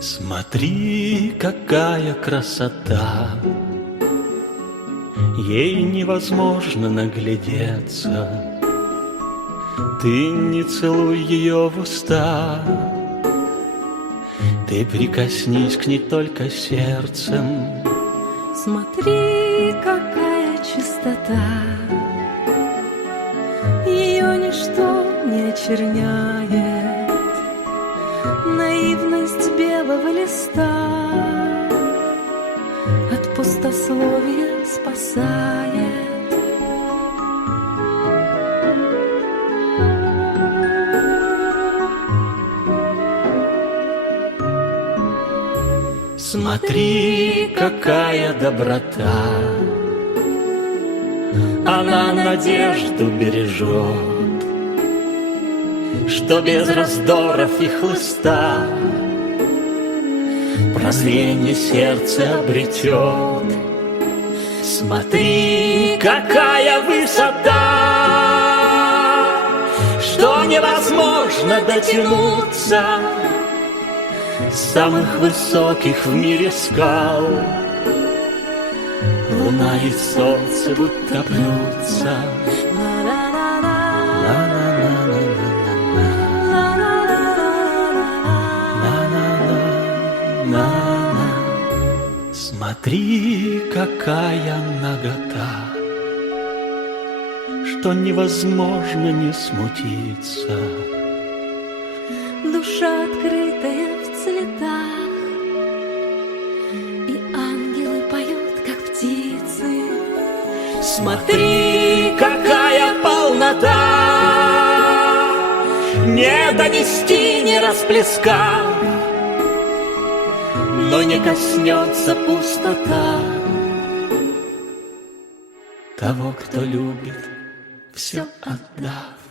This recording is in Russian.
Смотри, какая красота, ей невозможно наглядеться. Ты не целуй ее в уста, ты прикоснись к ней только сердцем. Смотри, какая чистота, ее ничто не очерняет. Наивность белого листа от пустословия спасает. Смотри, какая доброта, она надежду бережет, что без раздоров и хлыста прозрение сердце обретет. Смотри, какая высота, что невозможно дотянуться самых высоких в мире скал. Луна и солнце будто бьются. Смотри, какая нагота, что невозможно не смутиться. Душа открытая в цветах, и ангелы поют, как птицы. Смотри, какая полнота, не донести, не расплескав, но не коснется пустота того, кто любит, все отдав.